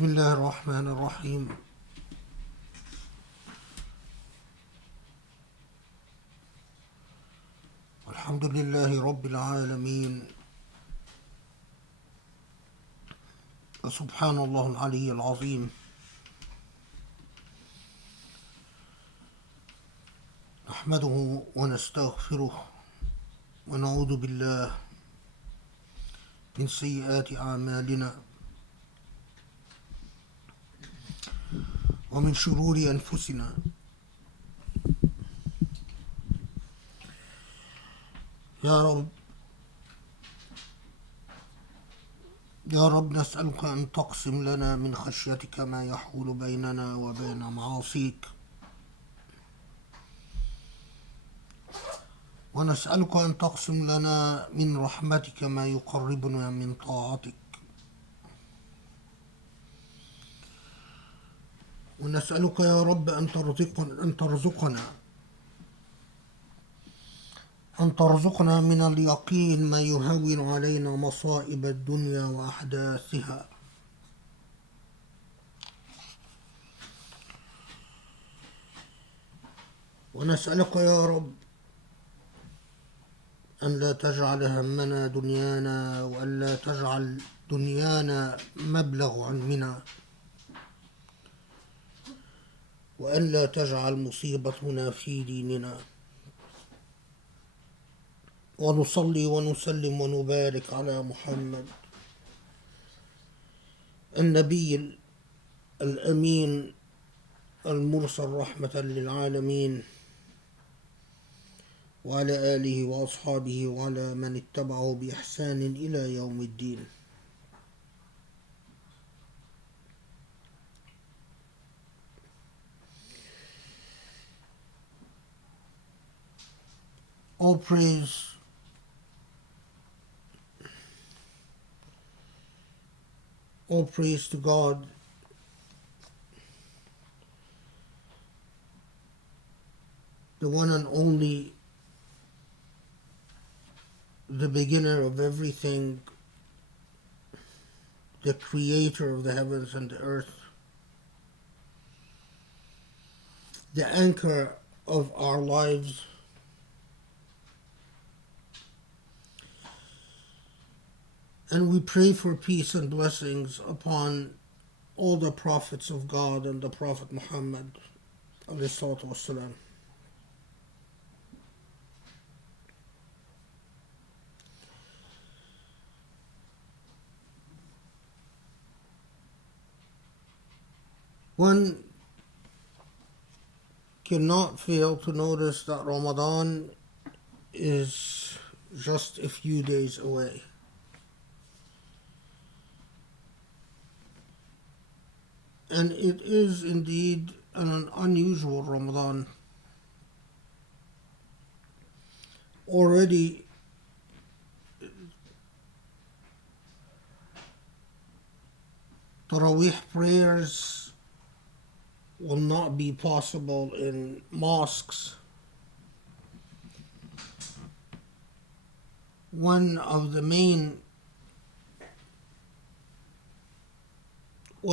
بسم الله الرحمن الرحيم. الحمد لله رب العالمين، وسبحان الله العلي العظيم. نحمده ونستغفره ونعوذ بالله من سيئات أعمالنا ومن شرور أنفسنا. يا رب نسألك أن تقسم لنا من خشيتك ما يحول بيننا وبين معاصيك، ونسألك أن تقسم لنا من رحمتك ما يقربنا من طاعتك، ونسألك يا رب أن ترزقنا من اليقين ما يهون علينا مصائب الدنيا وأحداثها، ونسألك يا رب أن لا تجعل همنا دنيانا، وأن لا تجعل دنيانا مبلغ علمنا، وأن لا تجعل مصيبتنا في ديننا. ونصلي ونسلم ونبارك على محمد النبي الأمين المرسل رحمة للعالمين، وعلى آله وأصحابه وعلى من اتبعه بإحسان إلى يوم الدين. All praise to God, the one and only, the beginner of everything, the creator of the heavens and the earth, the anchor of our lives, and we pray for peace and blessings upon all the prophets of God and the Prophet Muhammad alayhi salatu wassalam. One cannot fail to notice that Ramadan is just a few days away. And it is indeed an unusual Ramadan. Already Taraweeh prayers will not be possible in mosques. One of the main I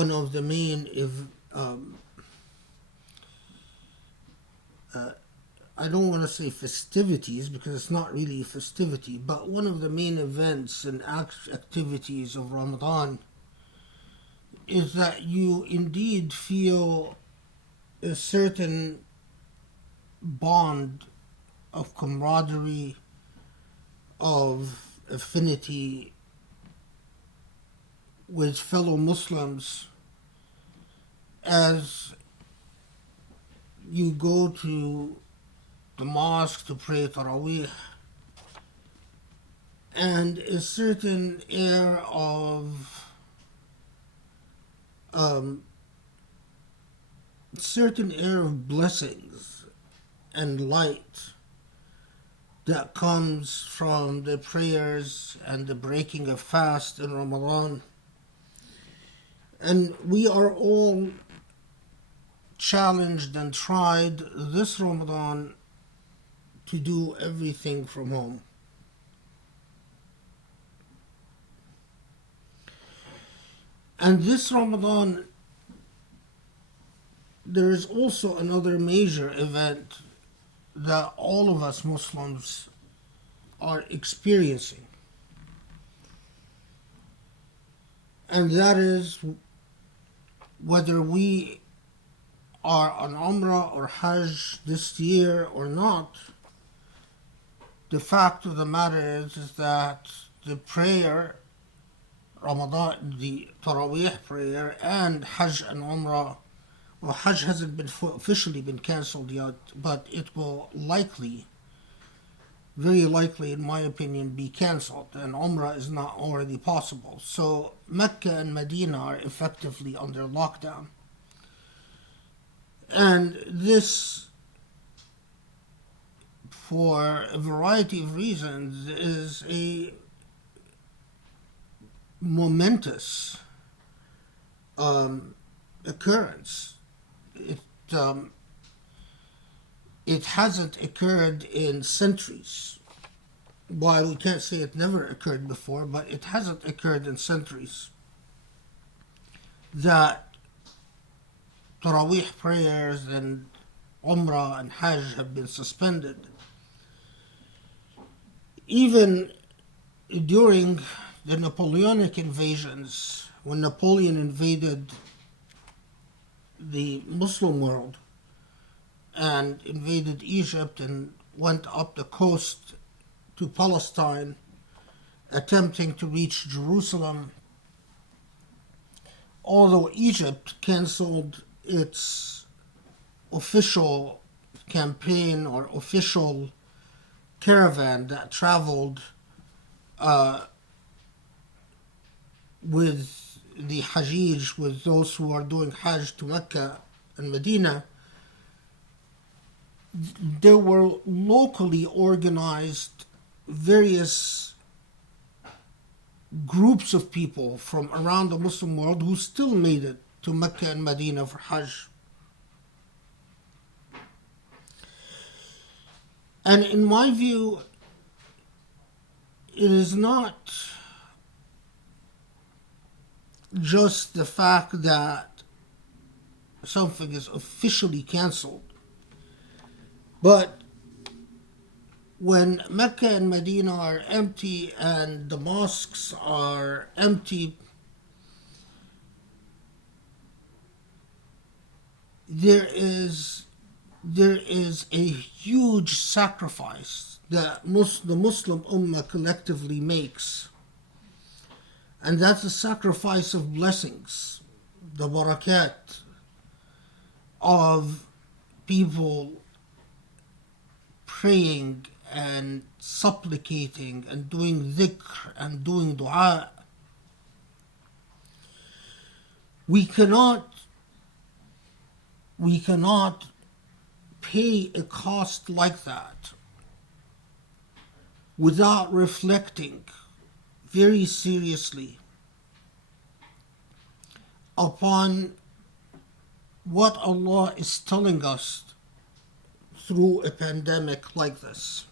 don't want to say festivities, because it's not really a festivity, but one of the main events and activities of Ramadan is that you indeed feel a certain bond of camaraderie, of affinity with fellow Muslims as you go to the mosque to pray Taraweeh, and a certain air of blessings and light that comes from the prayers and the breaking of fast in Ramadan. And we are all challenged and tried this Ramadan to do everything from home. And this Ramadan, there is also another major event that all of us Muslims are experiencing. And that is whether we are on umrah or Hajj this year or not, the fact of the matter is that the prayer, Ramadan, the Taraweeh prayer, and Hajj and umrah, well, Hajj hasn't been officially been cancelled yet, but it will likely, very likely, in my opinion, be cancelled, and umrah is not already possible. So Mecca and Medina are effectively under lockdown. And this, for a variety of reasons, is a momentous occurrence. It, it hasn't occurred in centuries. While we can't say it never occurred before, but it hasn't occurred in centuries that Taraweeh prayers and umrah and Hajj have been suspended. Even during the Napoleonic invasions, when Napoleon invaded the Muslim world and invaded Egypt and went up the coast to Palestine, attempting to reach Jerusalem, although Egypt cancelled its official campaign or official caravan that traveled with the Hajj, with those who are doing Hajj to Mecca and Medina, there were locally organized various groups of people from around the Muslim world who still made it to Mecca and Medina for Hajj. And in my view, it is not just the fact that something is officially cancelled, but when Mecca and Medina are empty and the mosques are empty, there is a huge sacrifice that the Muslim ummah collectively makes. And that's a sacrifice of blessings, the barakat of people praying and supplicating and doing dhikr and doing dua. We cannot pay a cost like that without reflecting very seriously upon what Allah is telling us through a pandemic like this.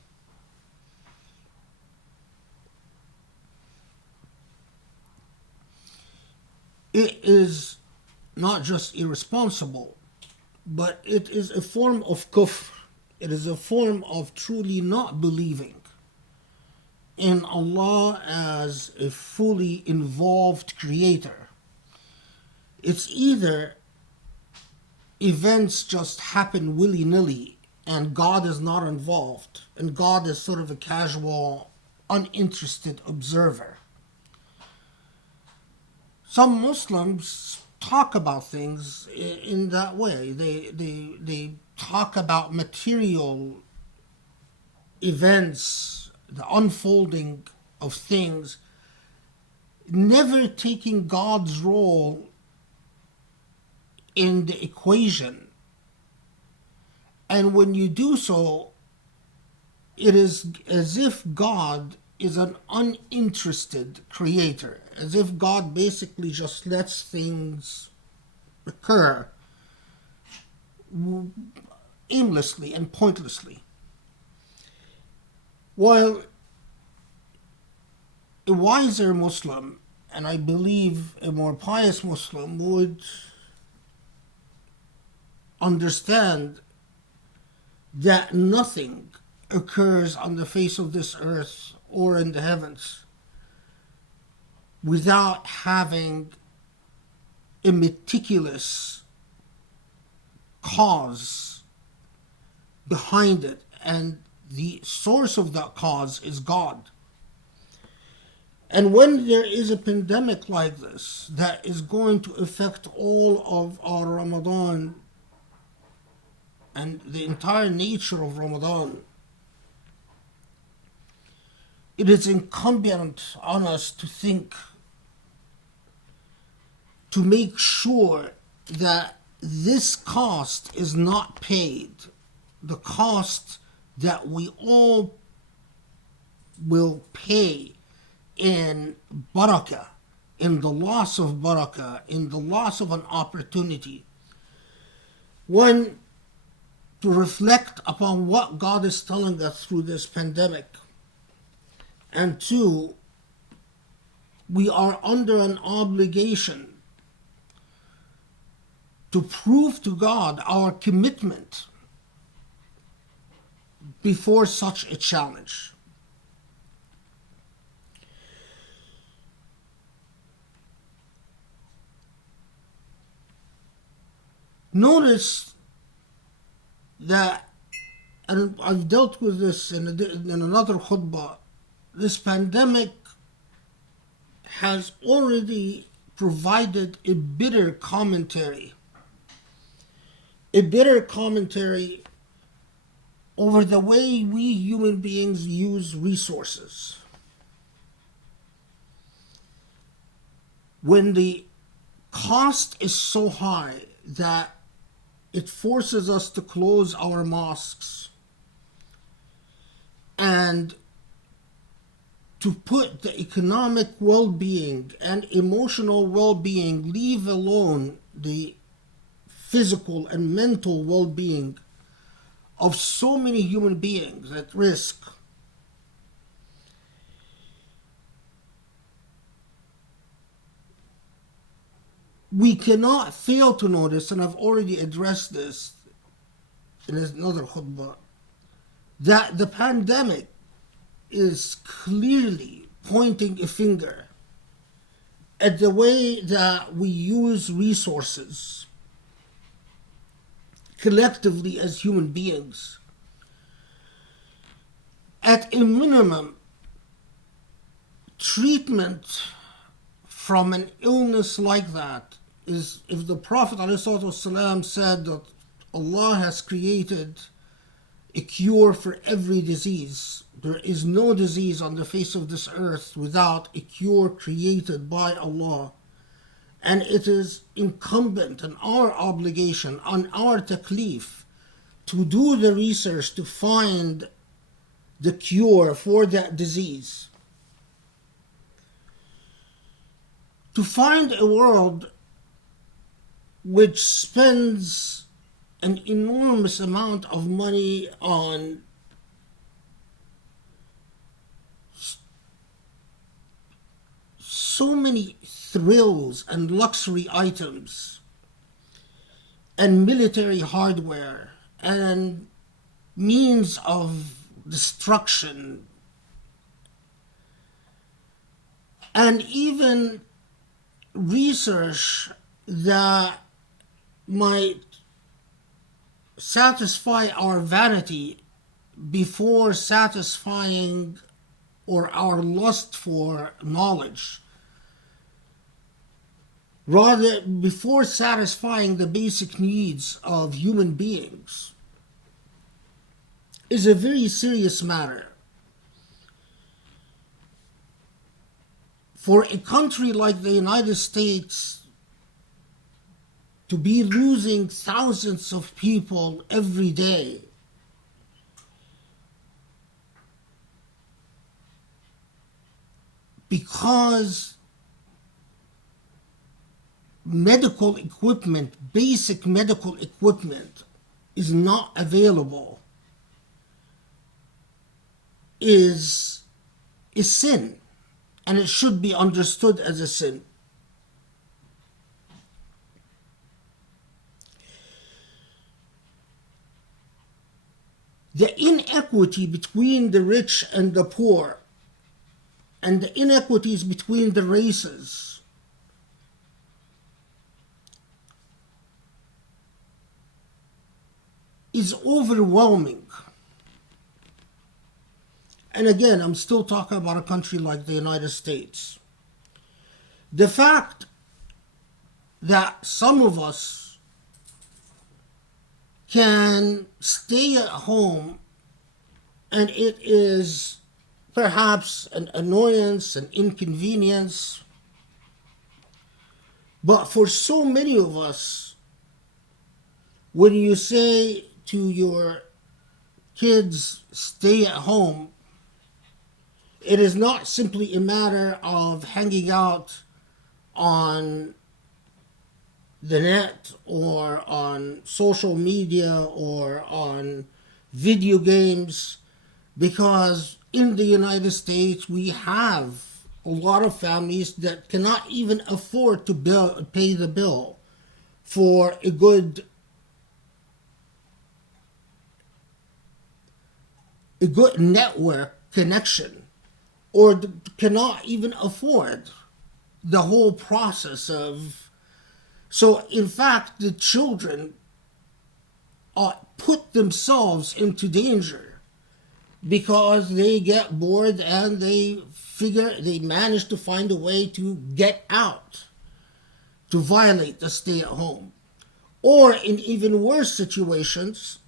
It is not just irresponsible, but it is a form of kufr. It is a form of truly not believing in Allah as a fully involved creator. It's either events just happen willy-nilly and God is not involved, and God is sort of a casual, uninterested observer. Some Muslims talk about things in that way. They talk about material events, the unfolding of things, never taking God's role in the equation. And when you do so, it is as if God is an uninterested creator, as if God basically just lets things occur aimlessly and pointlessly. While a wiser Muslim and I believe a more pious Muslim would understand that nothing occurs on the face of this earth or in the heavens without having a meticulous cause behind it, and the source of that cause is God. And when there is a pandemic like this that is going to affect all of our Ramadan and the entire nature of Ramadan, it is incumbent on us to think, to make sure that this cost is not paid, the cost that we all will pay in barakat, in the loss of barakat, in the loss of an opportunity. One, to reflect upon what God is telling us through this pandemic. And two, we are under an obligation to prove to God our commitment before such a challenge. Notice that, and I've dealt with this in another khutbah, this pandemic has already provided a bitter commentary over the way we human beings use resources. When the cost is so high that it forces us to close our mosques and to put the economic well-being and emotional well-being, leave alone the physical and mental well-being of so many human beings at risk. We cannot fail to notice, and I've already addressed this in another khutbah, that the pandemic is clearly pointing a finger at the way that we use resources collectively as human beings. At a minimum, treatment from an illness like that is, if the Prophet ﷺ said that Allah has created a cure for every disease, there is no disease on the face of this earth without a cure created by Allah. And it is incumbent on our obligation, on our taklif, to do the research to find the cure for that disease. To find a world which spends an enormous amount of money on so many thrills and luxury items and military hardware and means of destruction, and even research that might satisfy our vanity before satisfying or our lust for knowledge, rather before satisfying the basic needs of human beings, is a very serious matter. For a country like the United States to be losing thousands of people every day because medical equipment, basic medical equipment, is not available is a sin. and it should be understood as a sin. The inequity between the rich and the poor, and the inequities between the races, is overwhelming. And again, I'm still talking about a country like the United States. The fact that some of us can stay at home and it is perhaps an annoyance, an inconvenience, but for so many of us, when you say to your kids, stay at home, it is not simply a matter of hanging out on the net or on social media or on video games, because in the United States we have a lot of families that cannot even afford to pay the bill for a good network connection, or cannot even afford the whole process of. So in fact, the children put themselves into danger because they get bored and they manage to find a way to get out, to violate the stay at home. Or in even worse situations,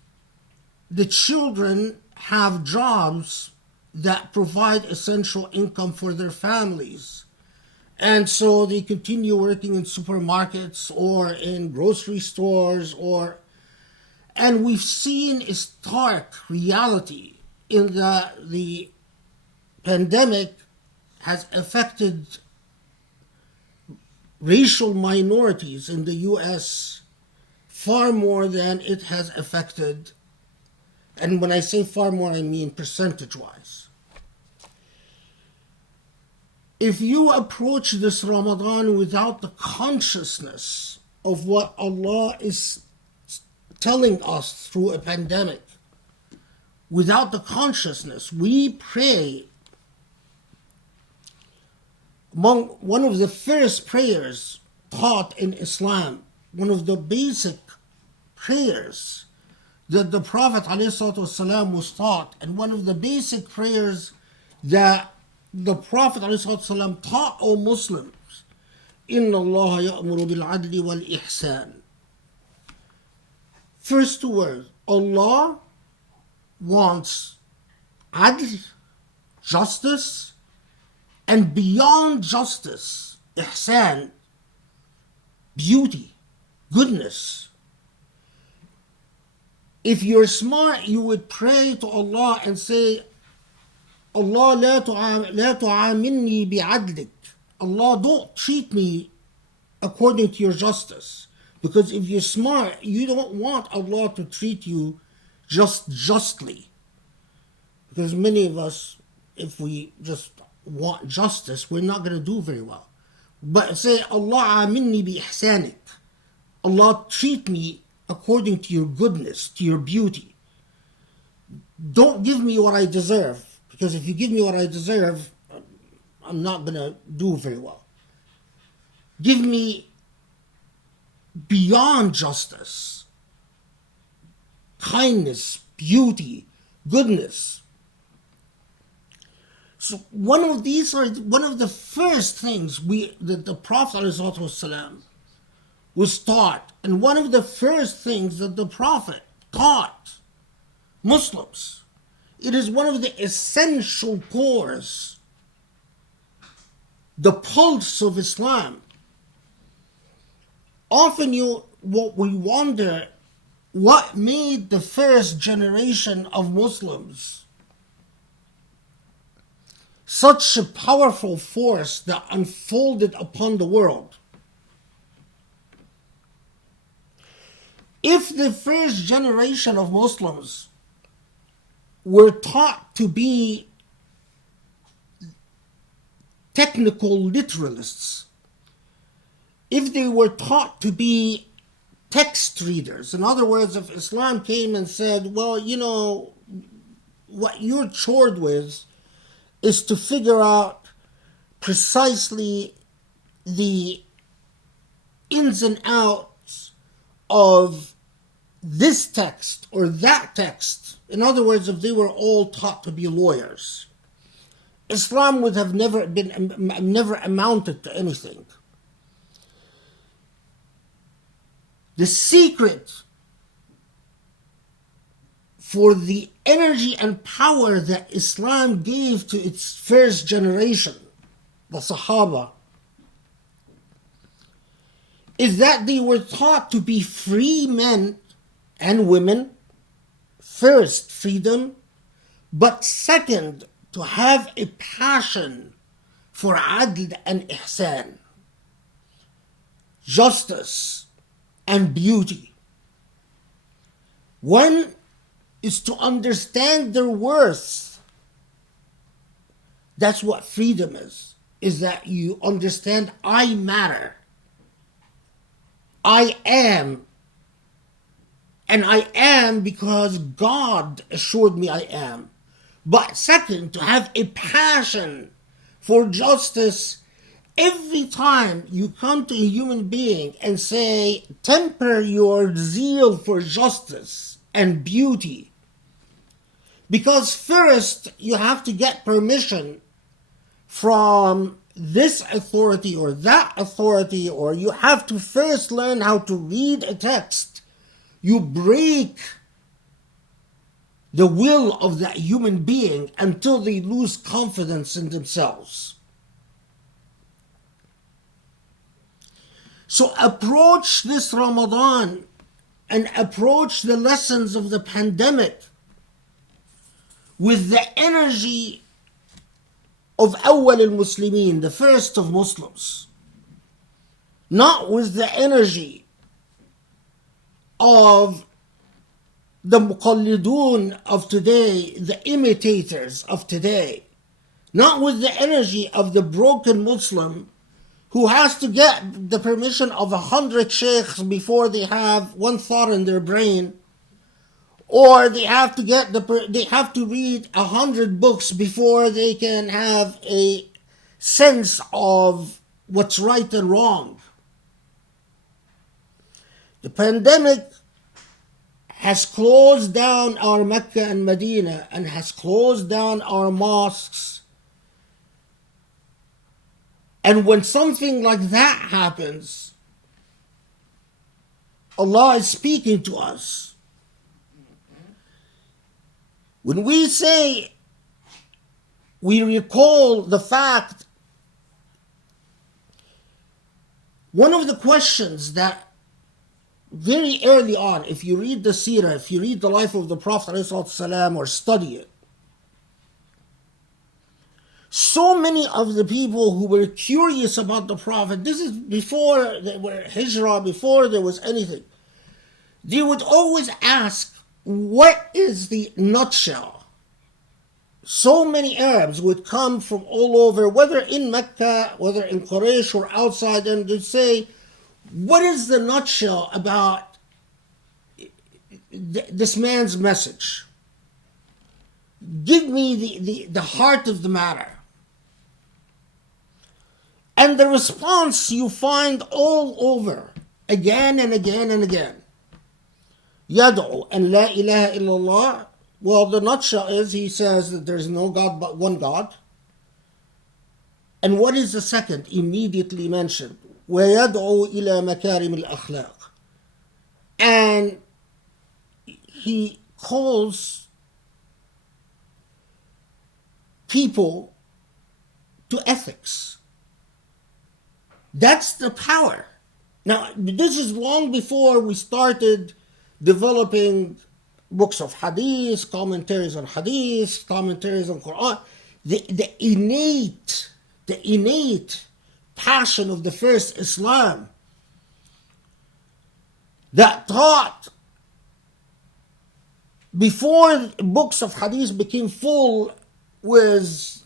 the children have jobs that provide essential income for their families. And so they continue working in supermarkets or in grocery stores, and we've seen a stark reality in that the pandemic has affected racial minorities in the US far more than it has affected, and when I say far more, I mean percentage-wise. If you approach this Ramadan without the consciousness of what Allah is telling us through a pandemic, without the consciousness, we pray among one of the first prayers taught in Islam, one of the basic prayers that the Prophet ﷺ was taught, and one of the basic prayers that the Prophet ﷺ taught all Muslims, إِنَّ اللَّهَ يَأْمُرُ بِالْعَدْلِ وَالْإِحْسَانِ. First two words, Allah wants adl, justice, and beyond justice, ihsan, beauty, goodness. If you're smart, you would pray to Allah and say, Allah لا تعاملني بعدلك. Allah, don't treat me according to your justice. Because if you're smart, you don't want Allah to treat you justly. Because many of us, if we just want justice, we're not going to do very well. But say, Allah aminni bi ihsanik. Allah, treat me according to your goodness, to your beauty. Don't give me what I deserve. Because if you give me what I deserve, I'm not going to do very well. Give me beyond justice, kindness, beauty, goodness. So one of the first things that the Prophet ﷺ was taught, and one of the first things that the Prophet taught Muslims. It is one of the essential cores, the pulse of Islam. Often we wonder what made the first generation of Muslims such a powerful force that unfolded upon the world. If the first generation of Muslims were taught to technical literalists, if they were taught to be text readers, in other words, if Islam came and said, well, you know, what you're chored with is to figure out precisely the ins and outs of this text or that text. In other words, if they were all taught to be lawyers, Islam would have never amounted to anything. The secret for the energy and power that Islam gave to its first generation, the Sahaba, is that they were taught to be free men and women. First, freedom, but second, to have a passion for adl and ihsan, justice and beauty. One is to understand their worth. That's what freedom is that you understand I matter. I am. And I am because God assured me I am. But second, to have a passion for justice. Every time you come to a human being and say, temper your zeal for justice and beauty, because first you have to get permission from this authority or that authority, or you have to first learn how to read a text. You break the will of that human being until they lose confidence in themselves. So approach this Ramadan and approach the lessons of the pandemic with the energy of Awwal al-Muslimin, the first of Muslims, not with the energy of the muqallidun of today, the imitators of today, not with the energy of the broken Muslim who has to get the permission of 100 sheikhs before they have one thought in their brain, or they have to read 100 books before they can have a sense of what's right and wrong. The pandemic has closed down our Mecca and Medina and has closed down our mosques. And when something like that happens, Allah is speaking to us. When we say, we recall the fact, one of the questions that very early on, if you read the seerah, if you read the life of the Prophet ﷺ or study it, so many of the people who were curious about the Prophet, this is before there were hijrah, before there was anything, they would always ask, what is the nutshell? So many Arabs would come from all over, whether in Mecca, whether in Quraysh or outside, and they'd say, what is the nutshell about this man's message? Give me the heart of the matter. And the response you find all over, again and again and again. Yad'u and la ilaha illallah. Well, the nutshell is he says that there's no God but one God. And what is the second immediately mentioned? وَيَدْعُو إِلَى مَكَارِمِ الْأَخْلَاقِ. And he calls people to ethics. That's the power. Now, this is long before we started developing books of hadith, commentaries on hadith, commentaries on Quran. The innate passion of the first Islam that taught, before books of hadith became full with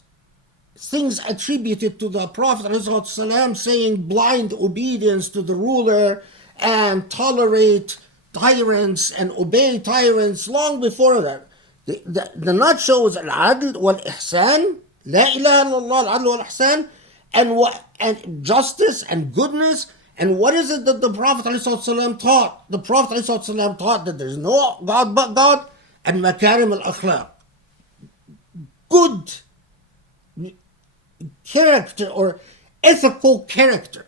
things attributed to the Prophet ﷺ, saying blind obedience to the ruler and tolerate tyrants and obey tyrants long before that. The nutshell was al-adl wal-ihsan, la ilaha illallah, al-adl wal-ihsan, and justice and goodness. And what is it that the Prophet ﷺ taught? The Prophet ﷺ taught that there's no God but God, and makarim al-akhlaq, good character or ethical character.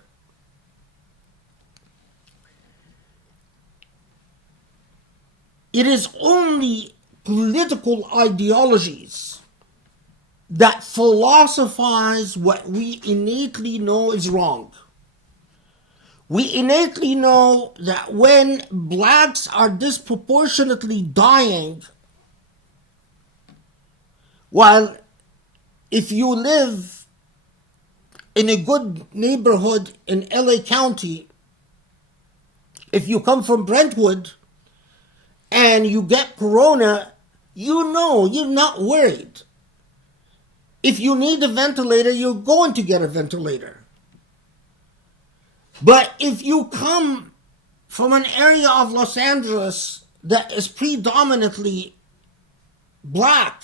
It is only political ideologies that philosophize what we innately know is wrong. We innately know that when blacks are disproportionately dying, while if you live in a good neighborhood in LA County, if you come from Brentwood and you get corona, you know you're not worried. If you need a ventilator, you're going to get a ventilator. But if you come from an area of Los Angeles that is predominantly black,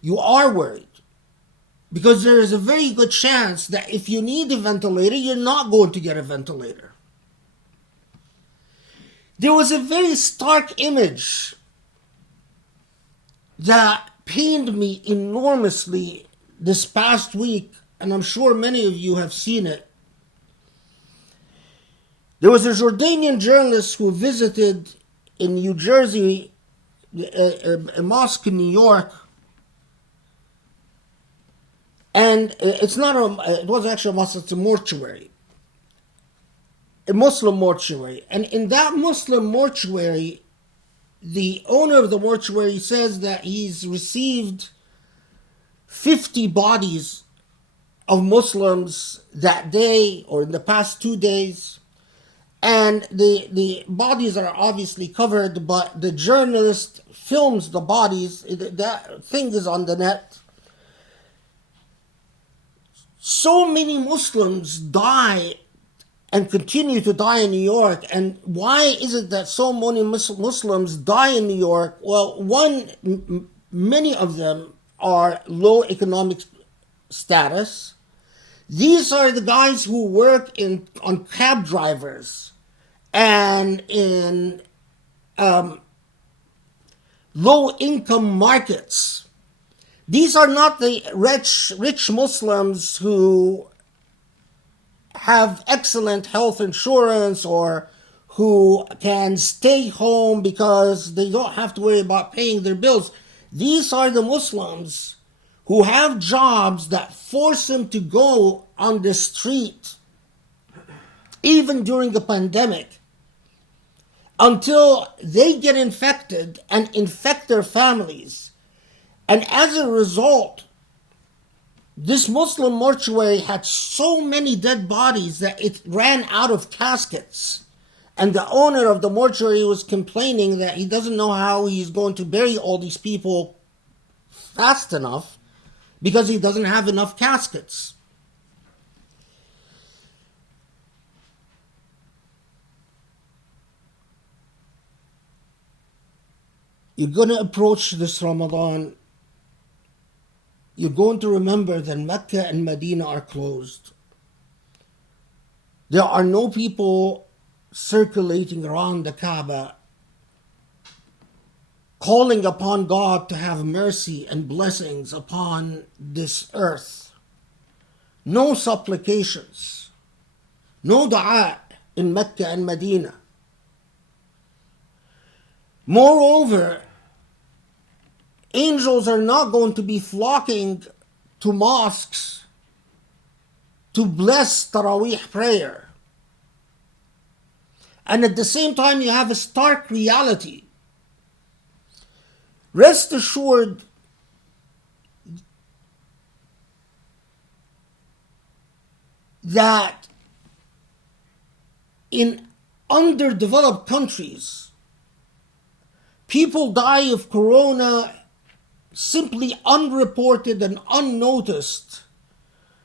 you are worried. Because there is a very good chance that if you need a ventilator, you're not going to get a ventilator. There was a very stark image that pained me enormously this past week, and I'm sure many of you have seen it. There was a Jordanian journalist who visited in New Jersey, a mosque in New York, and it was actually a mosque, it's a mortuary, a Muslim mortuary. And in that Muslim mortuary, the owner of the mortuary says that he's received 50 bodies of Muslims that day or in the past 2 days. And the bodies are obviously covered, but the journalist films the bodies. That thing is on the net. So many Muslims die and continue to die in New York. And why is it that so many Muslims die in New York? Well, many of them are low economic status. These are the guys who work on cab drivers and in low-income markets. These are not the rich Muslims who have excellent health insurance or who can stay home because they don't have to worry about paying their bills. These are the Muslims who have jobs that force them to go on the street, even during the pandemic, until they get infected and infect their families. And as a result, this Muslim mortuary had so many dead bodies that it ran out of caskets. And the owner of the mortuary was complaining that he doesn't know how he's going to bury all these people fast enough because he doesn't have enough caskets. You're going to approach this Ramadan. You're going to remember that Mecca and Medina are closed. There are no people circulating around the Kaaba calling upon God to have mercy and blessings upon this earth. No supplications, no dua in Mecca and Medina. Moreover, angels are not going to be flocking to mosques to bless Taraweeh prayer. And at the same time, you have a stark reality. Rest assured that in underdeveloped countries, people die of corona simply unreported and unnoticed.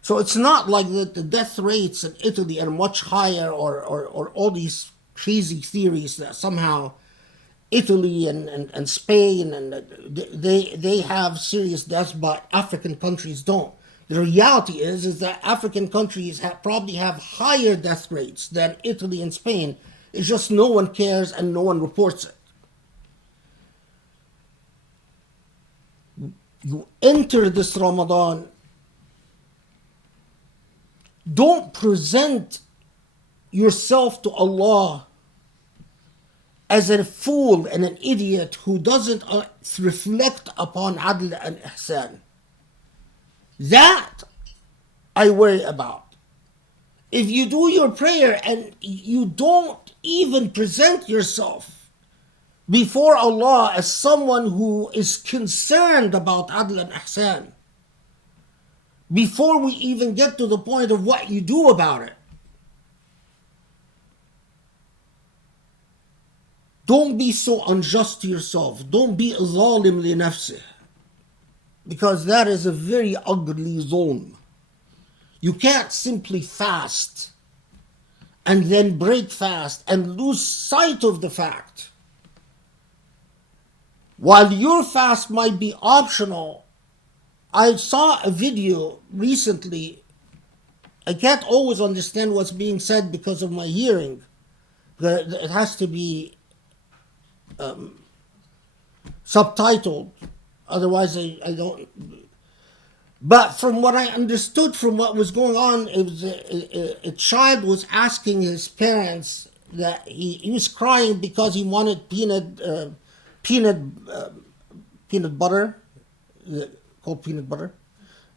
So it's not like the death rates in Italy are much higher, or all these crazy theories that somehow Italy and Spain and they have serious deaths, but African countries don't. The reality is that African countries probably have higher death rates than Italy and Spain. It's just no one cares and no one reports it. You enter this Ramadan, don't present yourself to Allah as a fool and an idiot who doesn't reflect upon adl and ihsan. That I worry about. If you do your prayer and you don't even present yourself before Allah as someone who is concerned about adl and ihsan, before we even get to the point of what you do about it, don't be so unjust to yourself. Don't be zalim li nafsih, because that is a very ugly zulm. You can't simply fast and then break fast and lose sight of the fact. While your fast might be optional, I saw a video recently. I can't always understand what's being said because of my hearing. It has to be subtitled, otherwise I don't. But from what I understood from what was going on, it was a child was asking his parents that he was crying because he wanted peanut butter, called peanut butter.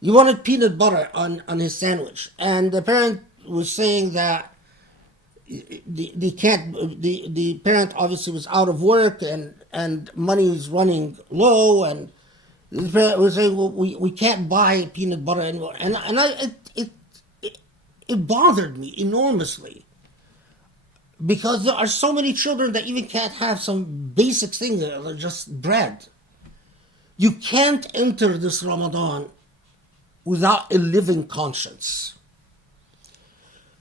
He wanted peanut butter on his sandwich, and the parent was saying that the parent obviously was out of work and money was running low, and the parent was saying, well, we can't buy peanut butter anymore. And it bothered me enormously, because there are so many children that even can't have some basic things, like just bread. You can't enter this Ramadan without a living conscience.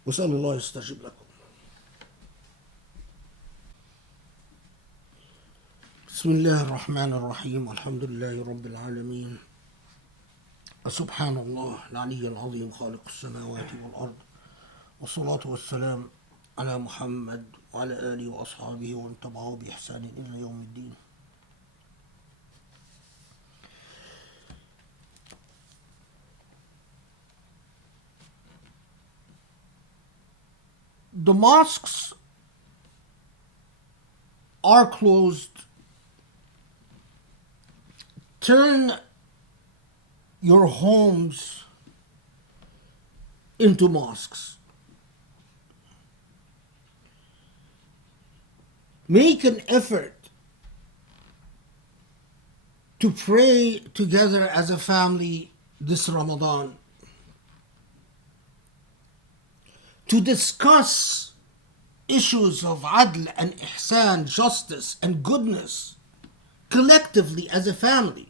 وَسَأَلُ اللَّهِ يَسْتَجِبْ لَكُمْ. بسم الله الرحمن الرحيم الحمد لله رب العالمين سبحان الله العلي العظيم خالق السماوات والأرض والصلاة والسلام على محمد وعلى آله وأصحابه ومن تبعه بإحسان إلى يوم الدين. The mosques are closed. Turn your homes into mosques. Make an effort to pray together as a family this Ramadan, to discuss issues of adl and ihsan, justice and goodness, collectively as a family.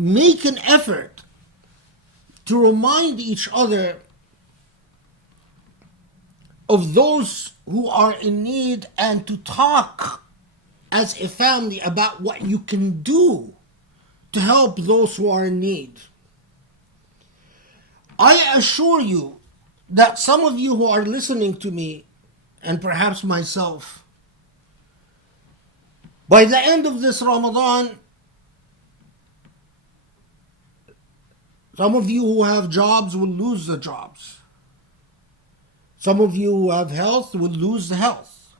Make an effort to remind each other of those who are in need, and to talk as a family about what you can do to help those who are in need. I assure you that some of you who are listening to me, and perhaps myself, by the end of this Ramadan, some of you who have jobs will lose the jobs. Some of you who have health will lose the health.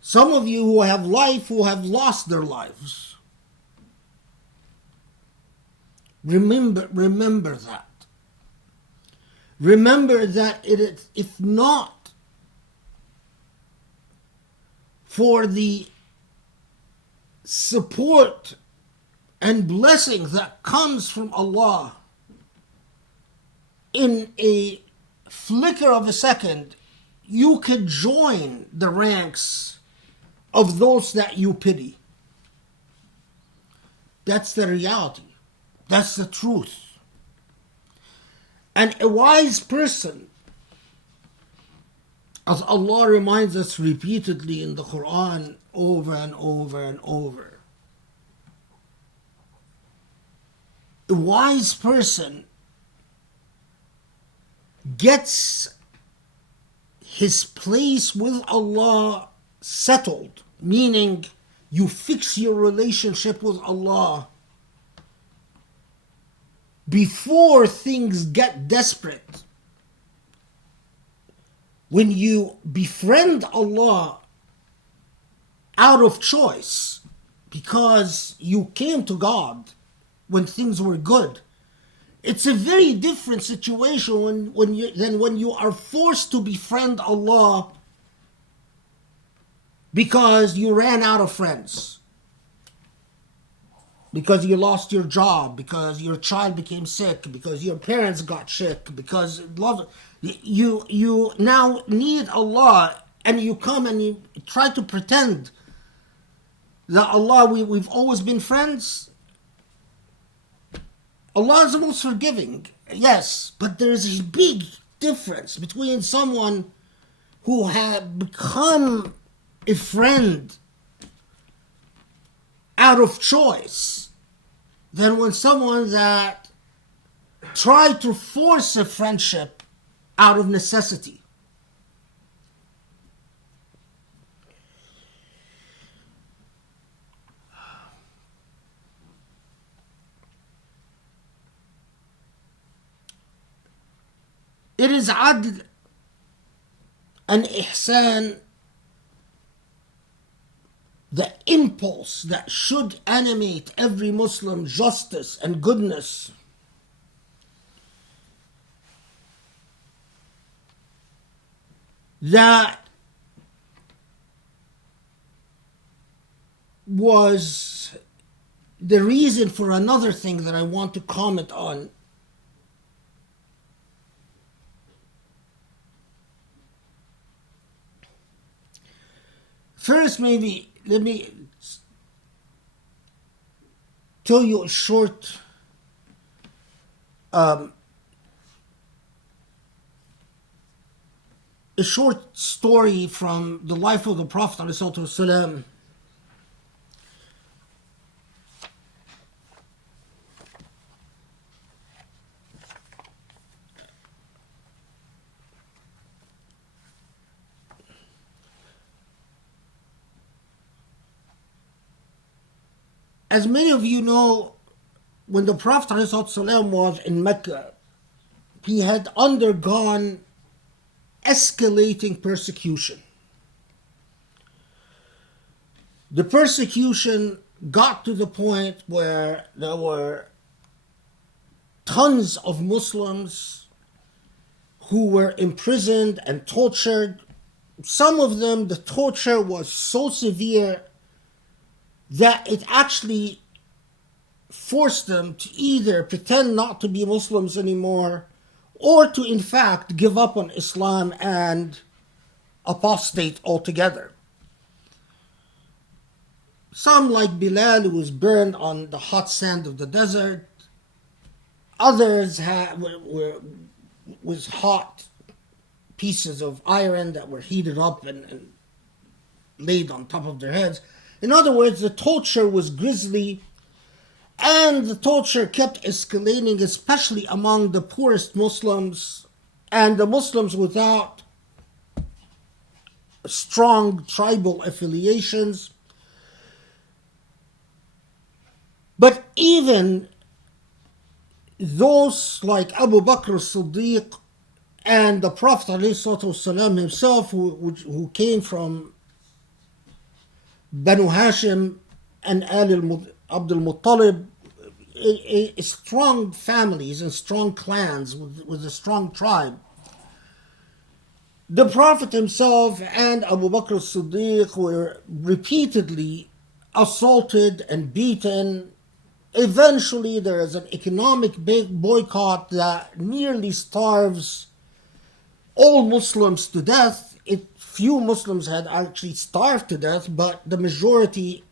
Some of you who have life will have lost their lives. Remember that. Remember that if not for the support and blessing that comes from Allah in a flicker of a second, you could join the ranks of those that you pity. That's the reality. That's the truth. And a wise person, as Allah reminds us repeatedly in the Quran over and over and over, a wise person gets his place with Allah settled, meaning you fix your relationship with Allah before things get desperate. When you befriend Allah out of choice because you came to God when things were good, it's a very different situation than when you are forced to befriend Allah because you ran out of friends, because you lost your job, because your child became sick, because your parents got sick, because you now need Allah, and you come and you try to pretend that Allah, we've always been friends. Allah is the most forgiving, yes, but there's a big difference between someone who had become a friend out of choice than when someone that tried to force a friendship out of necessity. It is adl and ihsan, the impulse that should animate every Muslim, justice and goodness. That was the reason for another thing that I want to comment on. First, maybe let me tell you a short story from the life of the Prophet ﷺ. As many of you know, when the Prophet ﷺ was in Mecca, he had undergone escalating persecution. The persecution got to the point where there were tons of Muslims who were imprisoned and tortured. Some of them, the torture was so severe that it actually forced them to either pretend not to be Muslims anymore or to in fact give up on Islam and apostate altogether. Some, like Bilal, who was burned on the hot sand of the desert. Others were with hot pieces of iron that were heated up and laid on top of their heads. In other words, the torture was grisly, and the torture kept escalating, especially among the poorest Muslims and the Muslims without strong tribal affiliations. But even those like Abu Bakr as-Siddiq and the Prophet ﷺ himself, who came from Banu Hashim and Abdul Muttalib, strong families and strong clans with a strong tribe. The Prophet himself and Abu Bakr as-Siddiq were repeatedly assaulted and beaten. Eventually, there is an economic boycott that nearly starves all Muslims to death, few Muslims had actually starved to death, but the majority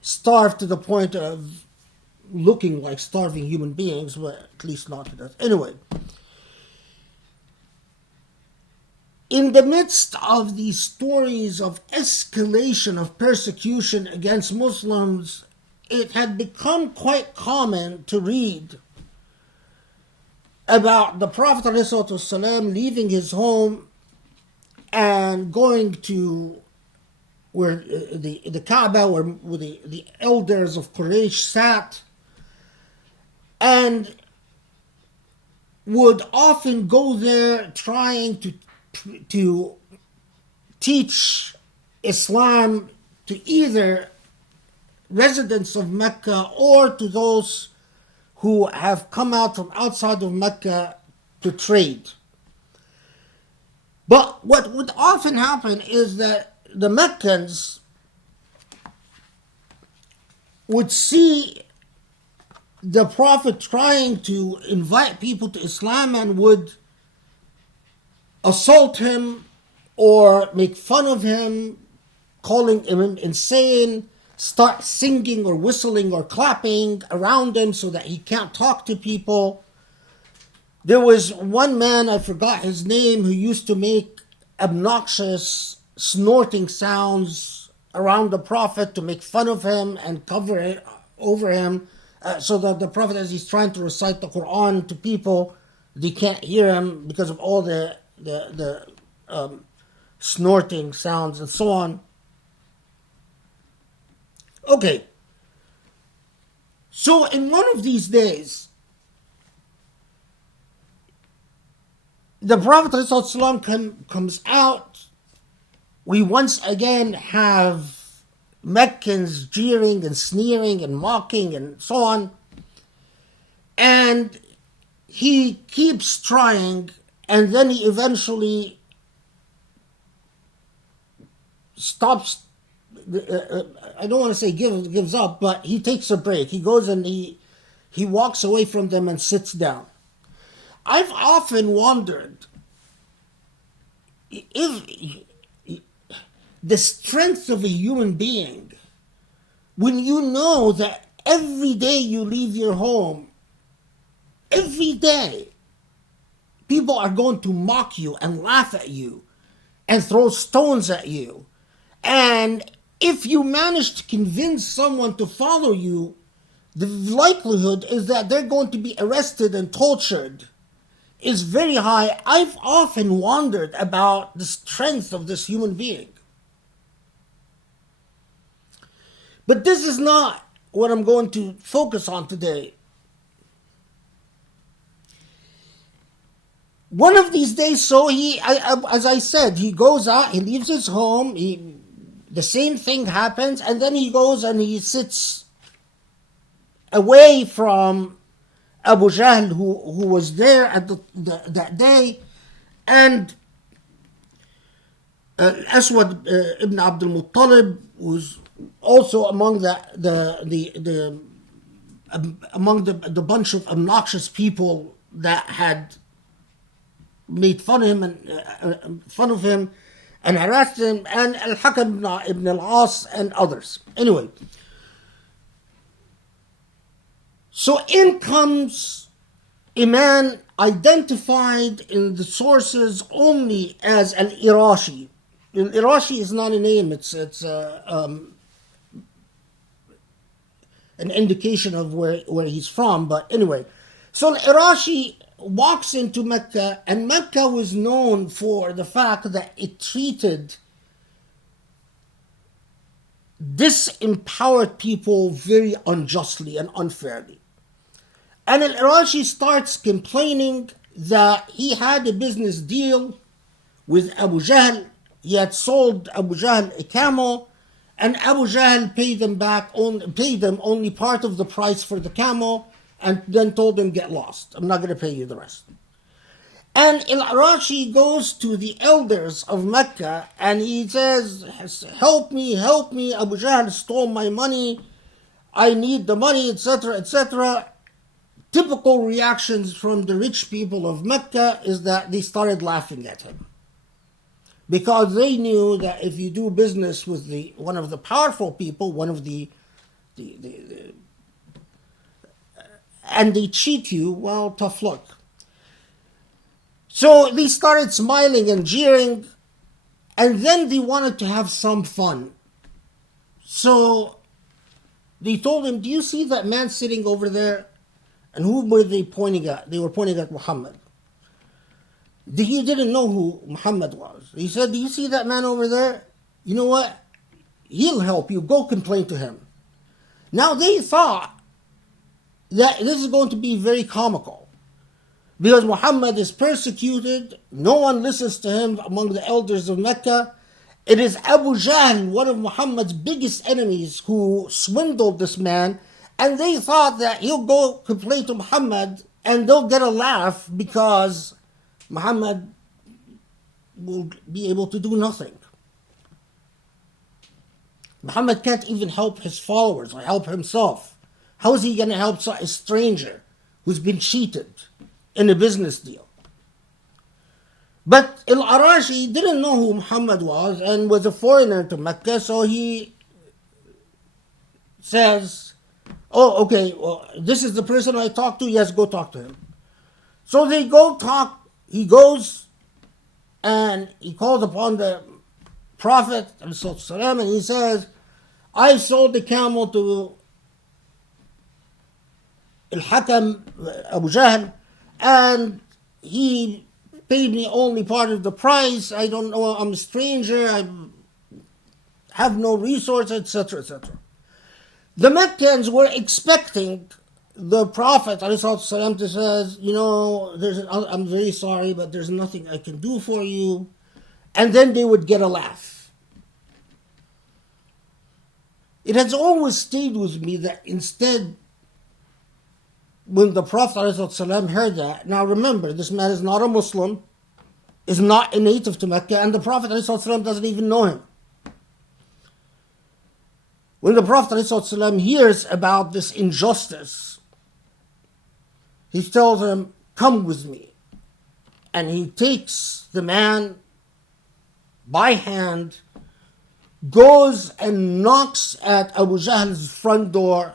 starved to the point of looking like starving human beings, but at least not to death. Anyway, in the midst of these stories of escalation of persecution against Muslims, it had become quite common to read about the Prophet ﷺ leaving his home and going to where the Kaaba, where the elders of Quraysh sat, and would often go there trying to teach Islam to either residents of Mecca or to those who have come out from outside of Mecca to trade. But what would often happen is that the Meccans would see the Prophet trying to invite people to Islam and would assault him or make fun of him, calling him insane, start singing or whistling or clapping around him so that he can't talk to people. There was one man, I forgot his name, who used to make obnoxious snorting sounds around the Prophet to make fun of him and cover it over him, so that the Prophet, as he's trying to recite the Quran to people, they can't hear him because of all the snorting sounds and so on. Okay, so in one of these days, the Prophet ﷺ comes out. We once again have Meccans jeering and sneering and mocking and so on. And he keeps trying, and then he eventually stops. I don't want to say gives up, but he takes a break. He goes and he walks away from them and sits down. I've often wondered if the strength of a human being, when you know that every day you leave your home, every day, people are going to mock you and laugh at you and throw stones at you. And if you manage to convince someone to follow you, the likelihood is that they're going to be arrested and tortured is very high. I've often wondered about the strength of this human being. But this is not what I'm going to focus on today. One of these days, so as I said, he goes out, he leaves his home, the same thing happens, and then he goes and he sits away from Abu Jahl, who was there at that day, and Aswad ibn Abdul Muttalib was also among the bunch of obnoxious people that had made fun of him and harassed him, and Al-Hakam ibn al-As and others. Anyway, so in comes a man identified in the sources only as Al-Irashi. Al-Irashi is not a name, it's an indication of where he's from, but anyway. So Al-Irashi walks into Mecca, and Mecca was known for the fact that it treated disempowered people very unjustly and unfairly. And Al-Irashi starts complaining that he had a business deal with Abu Jahl. He had sold Abu Jahl a camel, and Abu Jahl paid them only part of the price for the camel, and then told him, get lost. I'm not going to pay you the rest. And Al-Irashi goes to the elders of Mecca and he says, help me, Abu Jahl stole my money, I need the money, etc., etc. Typical reactions from the rich people of Mecca is that they started laughing at him. because they knew that if you do business with one of the powerful people, one of the and they cheat you, well, tough luck. So they started smiling and jeering, and then they wanted to have some fun. So they told him, do you see that man sitting over there? And who were they pointing at? They were pointing at Muhammad. He didn't know who Muhammad was. He said, do you see that man over there? You know what? He'll help you. Go complain to him. Now they thought that this is going to be very comical, because Muhammad is persecuted. No one listens to him among the elders of Mecca. It is Abu Jahl, one of Muhammad's biggest enemies, who swindled this man. And they thought that he'll go complain to Muhammad and they'll get a laugh because Muhammad will be able to do nothing. Muhammad can't even help his followers or help himself. How is he going to help a stranger who's been cheated in a business deal? But Al-Arashi didn't know who Muhammad was and was a foreigner to Mecca, so he says, oh, okay, well, this is the person I talked to. Yes, go talk to him. So they go talk. He goes and he calls upon the Prophet and he says, I sold the camel to Al-Hakam, Abu Jahl, and he paid me only part of the price. I don't know, I'm a stranger, I have no resource, etc., etc. The Meccans were expecting the Prophet ﷺ to say, you know, I'm very sorry, but there's nothing I can do for you. And then they would get a laugh. It has always stayed with me that instead, when the Prophet ﷺ heard that, now remember, this man is not a Muslim, is not a native to Mecca, and the Prophet ﷺ doesn't even know him. When the Prophet ﷺ hears about this injustice, he tells him, come with me. And he takes the man by hand, goes and knocks at Abu Jahl's front door.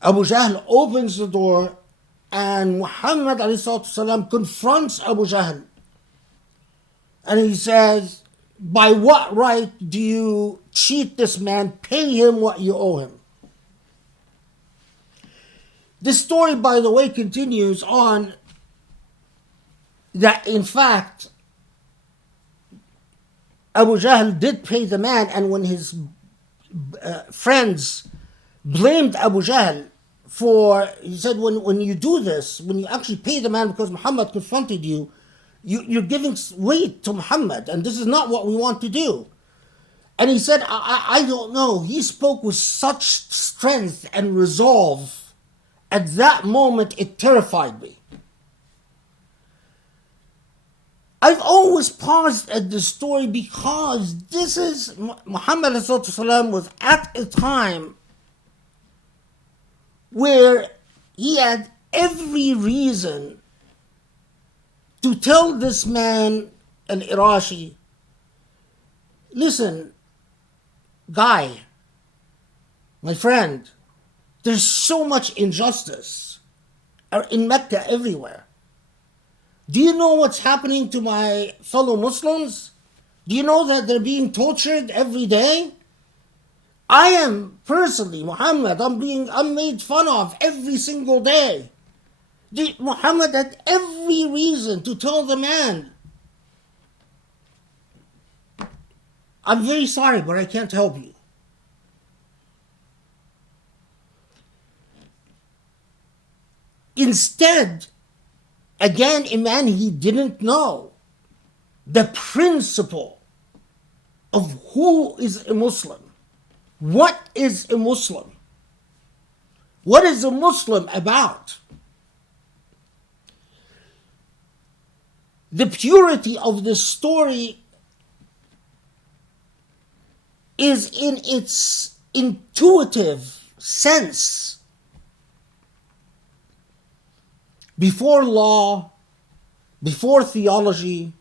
Abu Jahl opens the door, and Muhammad ﷺ confronts Abu Jahl. And he says, by what right do you cheat this man? Pay him what you owe him. This story, by the way, continues on that, in fact, Abu Jahl did pay the man, and when his friends blamed Abu Jahl for, he said, when you do this, when you actually pay the man because Muhammad confronted you, you're giving weight to Muhammad, and this is not what we want to do. And he said, I don't know. He spoke with such strength and resolve. At that moment, it terrified me. I've always paused at this story because this is, Muhammad ﷺ was at a time where he had every reason to tell this man, Al-Irashi, listen, guy, my friend, there's so much injustice in Mecca everywhere. Do you know what's happening to my fellow Muslims? Do you know that they're being tortured every day? I am personally, Muhammad, I'm made fun of every single day. Muhammad had every reason to tell the man, I'm very sorry, but I can't help you. Instead, again, a man he didn't know the principle of who is a Muslim. What is a Muslim? What is a Muslim about? The purity of the story is in its intuitive sense. Before law, before theology,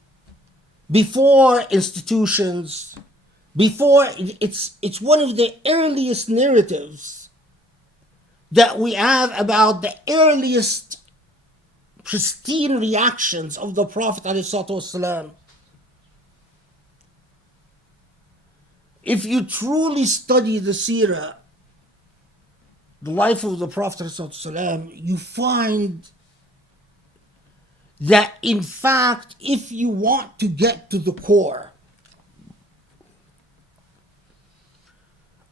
before institutions, before it's one of the earliest narratives that we have about the earliest pristine reactions of the Prophet ﷺ. If you truly study the seerah, the life of the Prophet ﷺ, you find that in fact, if you want to get to the core,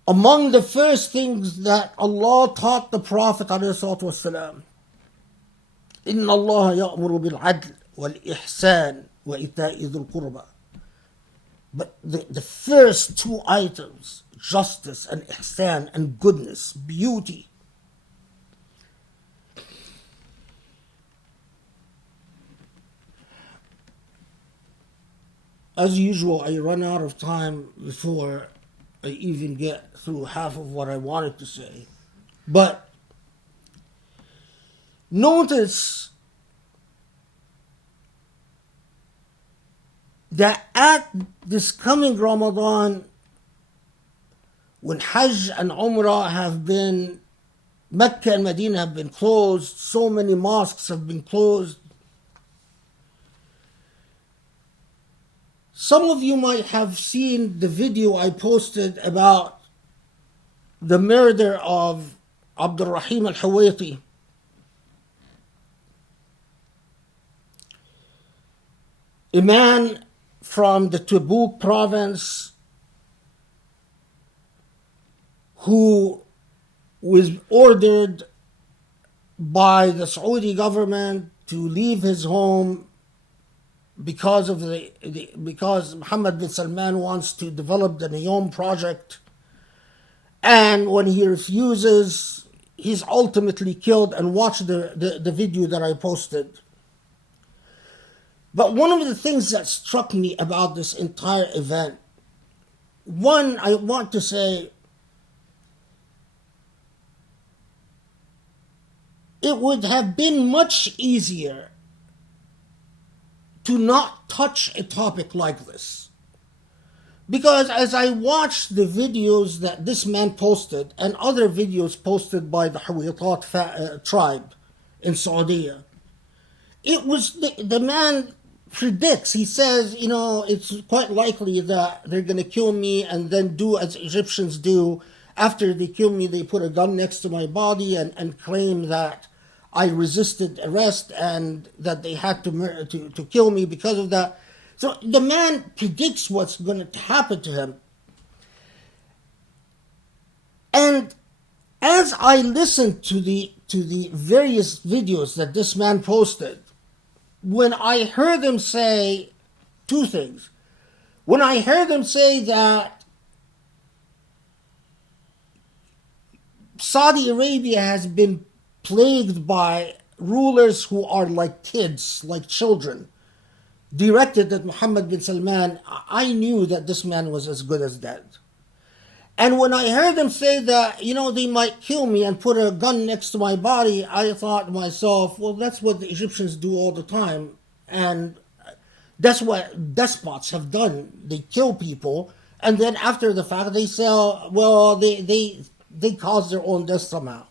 among the first things that Allah taught the Prophet ﷺ, إِنَّ اللَّهَ يَأْمُرُ بِالْعَدْلِ وَالْإِحْسَانِ وَإِيتَاءِ ذِي الْقُرْبَى. But the first two items, justice and ihsan and goodness, beauty, as usual, I run out of time before I even get through half of what I wanted to say. But notice that at this coming Ramadan, when Hajj and umrah have been, Mecca and Medina have been closed, so many mosques have been closed. Some of you might have seen the video I posted about the murder of Abdul Rahim al-Huwaiti. A man from the Tabuk province who was ordered by the Saudi government to leave his home because of because Mohammed bin Salman wants to develop the Neom project, and when he refuses, he's ultimately killed. And watch the video that I posted. But one of the things that struck me about this entire event, one, I want to say, it would have been much easier to not touch a topic like this. Because as I watched the videos that this man posted and other videos posted by the Huwaitat tribe in Saudi, it was the man predicts, he says, it's quite likely that they're going to kill me and then do as Egyptians do. After they kill me, they put a gun next to my body and claim that I resisted arrest and that they had to kill me because of that. So the man predicts what's going to happen to him. And as I listened to the various videos that this man posted, when I heard him say two things. When I heard him say that Saudi Arabia has been plagued by rulers who are like kids, like children, directed at Mohammed bin Salman, I knew that this man was as good as dead. And when I heard him say that, they might kill me and put a gun next to my body, I thought to myself, well, that's what the Egyptians do all the time. And that's what despots have done. They kill people, and then after the fact, they say, well, they cause their own death somehow.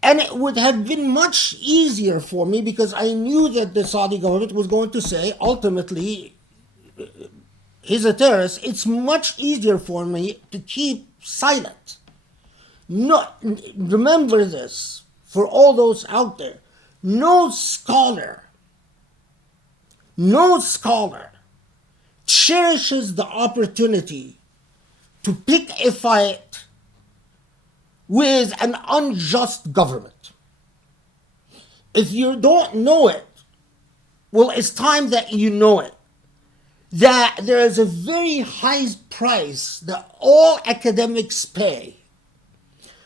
And it would have been much easier for me because I knew that the Saudi government was going to say, ultimately, he's a terrorist. It's much easier for me to keep silent. Remember this, for all those out there. No scholar cherishes the opportunity to pick a fight with an unjust government. If you don't know it, well, it's time that you know it. That there is a very high price that all academics pay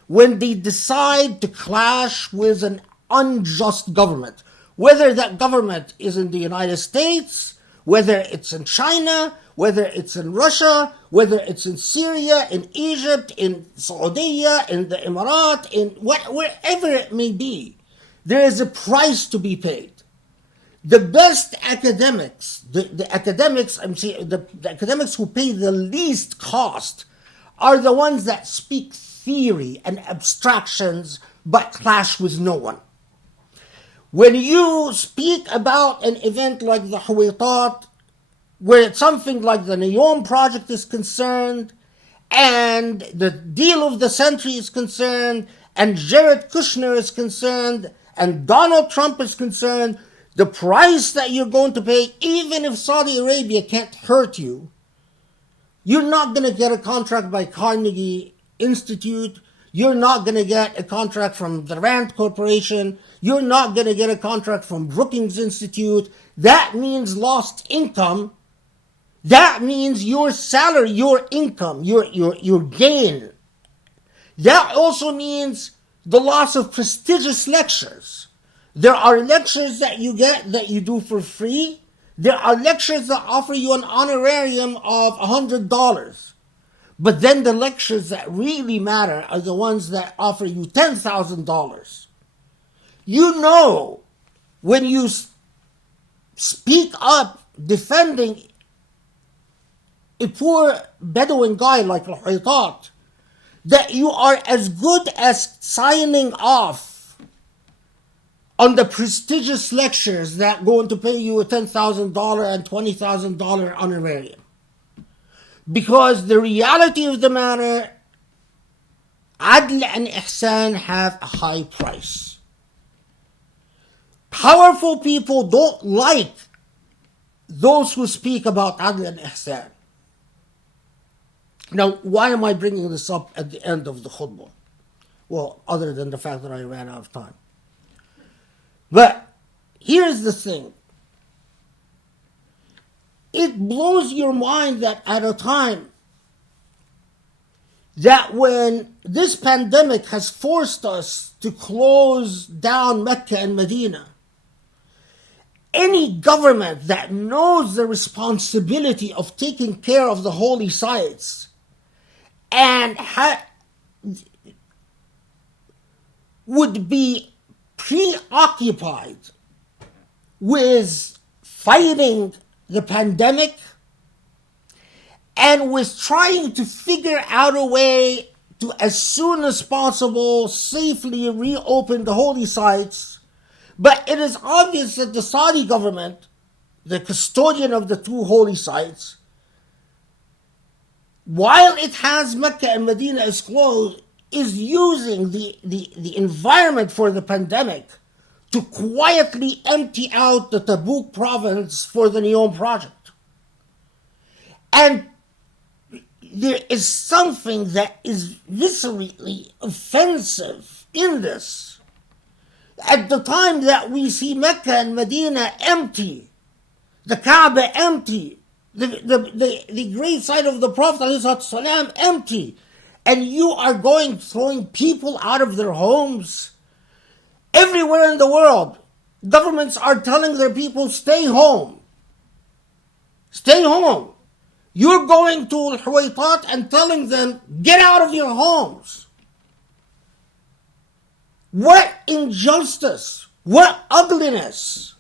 when they decide to clash with an unjust government. Whether that government is in the United States, whether it's in China, whether it's in Russia, whether it's in Syria, in Egypt, in Saudi, in the Emirates, wherever it may be, there is a price to be paid. The best academics, the academics, I'm saying the academics who pay the least cost are the ones that speak theory and abstractions but clash with no one. When you speak about an event like the Huwaitat, where it's something like the Neom project is concerned, and the deal of the century is concerned, and Jared Kushner is concerned, and Donald Trump is concerned, the price that you're going to pay, even if Saudi Arabia can't hurt you, you're not going to get a contract by Carnegie Institute. You're not going to get a contract from the Rand Corporation. You're not going to get a contract from Brookings Institute. That means lost income. That means your salary, your income, your gain. That also means the loss of prestigious lectures. There are lectures that you get that you do for free. There are lectures that offer you an honorarium of $100. But then the lectures that really matter are the ones that offer you $10,000. You know, when you speak up defending a poor Bedouin guy like Al-Huwaitat, that you are as good as signing off on the prestigious lectures that going to pay you a $10,000 and $20,000 honorarium. Because the reality of the matter, Adl and Ihsan have a high price. Powerful people don't like those who speak about Adl and Ihsan. Now, why am I bringing this up at the end of the khutbah? Well, other than the fact that I ran out of time. But here's the thing. It blows your mind that at a time that when this pandemic has forced us to close down Mecca and Medina, any government that knows the responsibility of taking care of the holy sites and would be preoccupied with fighting the pandemic and with trying to figure out a way to, as soon as possible, safely reopen the holy sites. But it is obvious that the Saudi government, the custodian of the two holy sites, while it has Mecca and Medina as closed, is using the environment for the pandemic to quietly empty out the Tabuk province for the Neom project. And there is something that is viscerally offensive in this. At the time that we see Mecca and Medina empty, the Kaaba empty, the great site of the Prophet ﷺ empty, and you are throwing people out of their homes. Everywhere in the world, governments are telling their people, stay home. Stay home. You're going to Al-Huwaitat and telling them, get out of your homes. What injustice, what ugliness.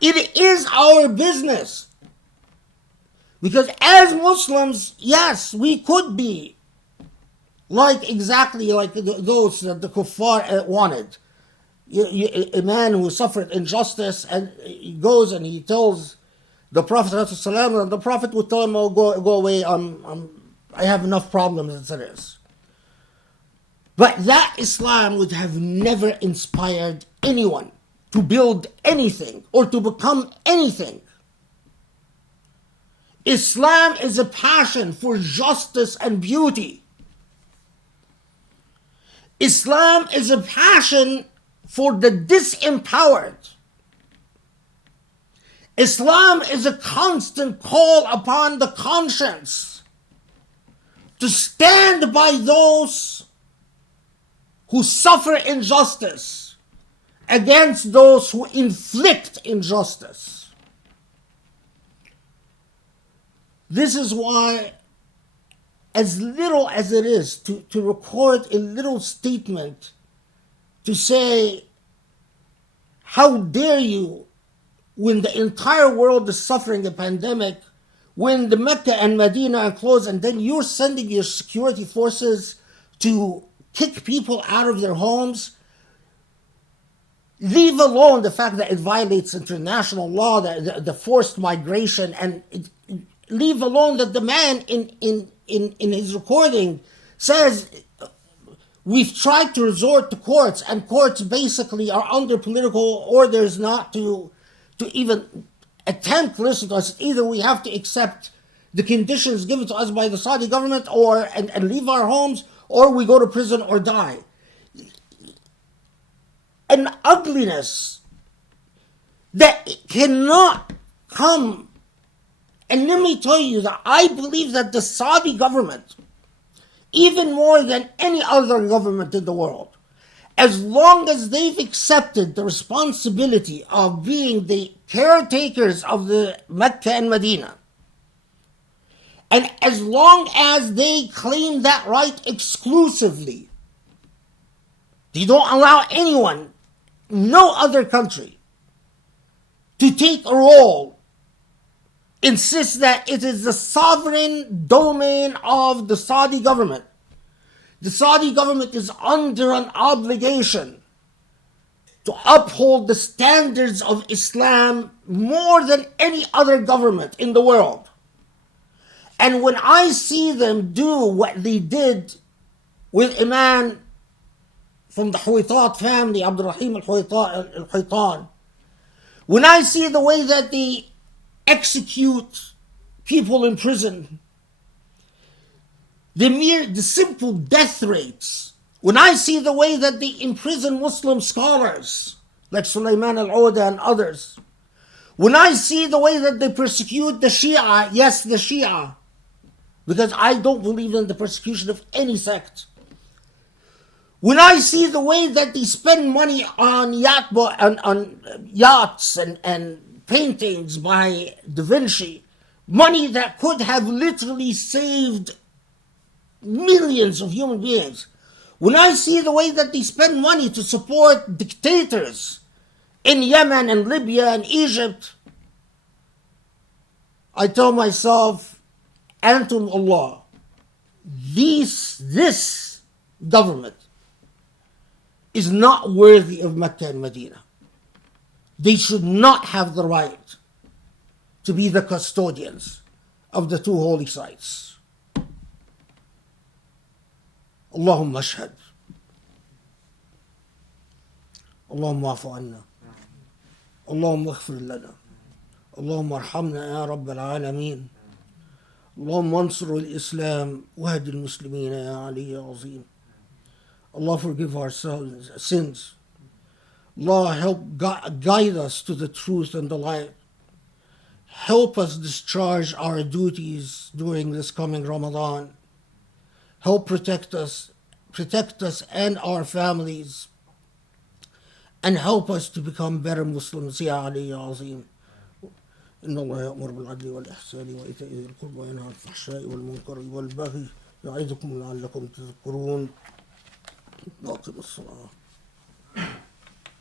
It is our business. Because as Muslims, yes, we could be exactly like those that the kuffar wanted. A man who suffered injustice, and he goes and he tells the Prophet ﷺ, and the Prophet would tell him, oh, go away, I have enough problems as it is. But that Islam would have never inspired anyone to build anything or to become anything. Islam is a passion for justice and beauty. Islam is a passion for the disempowered. Islam is a constant call upon the conscience to stand by those who suffer injustice against those who inflict injustice. This is why, as little as it is to record a little statement to say How dare you, when the entire world is suffering a pandemic, when the Mecca and Medina are closed, and then you're sending your security forces to kick people out of their homes, leave alone the fact that it violates international law, the forced migration, and leave alone that the man in his recording says, we've tried to resort to courts, and courts basically are under political orders not to even attempt to listen to us. Either we have to accept the conditions given to us by the Saudi government and leave our homes, or we go to prison or die. An ugliness that cannot come. And let me tell you that I believe that the Saudi government, even more than any other government in the world, as long as they've accepted the responsibility of being the caretakers of the Mecca and Medina, and as long as they claim that right exclusively, they don't allow anyone, no other country, to take a role, insist that it is the sovereign domain of the Saudi government. The Saudi government is under an obligation to uphold the standards of Islam more than any other government in the world. And when I see them do what they did with a man from the Huwaitat family, Abdurrahim al-Huwaitan, when I see the way that they execute people in prison, the simple death rates, when I see the way that they imprison Muslim scholars like Sulaiman al-Oda and others, when I see the way that they persecute the Shia, yes, the Shia, because I don't believe in the persecution of any sect, when I see the way that they spend money on yachts and paintings by Da Vinci, money that could have literally saved millions of human beings, when I see the way that they spend money to support dictators in Yemen and Libya and Egypt, I tell myself, Antum Allah, this government is not worthy of Mecca and Medina. They should not have the right to be the custodians of the two holy sites. Allahumma ashhad. Allahumma afu anna. Allahumma aghfir lana. Allahumma arhamna ya Rabbal alameen. Allahumma ansur al-Islam wa hadi al-Muslimeen ya Ali ya Azim. Allah forgive our sins. Allah help guide us to the truth and the light. Help us discharge our duties during this coming Ramadan. Help protect us and our families. And help us to become better Muslims. Ya Ali ya Azim. إن الله يأمر بالعدل والإحسان وإيتاء ذي القربى وينهى عن الفحشاء والمنكر والبغي يعظكم لعلكم تذكرون. ناقم الصلاة.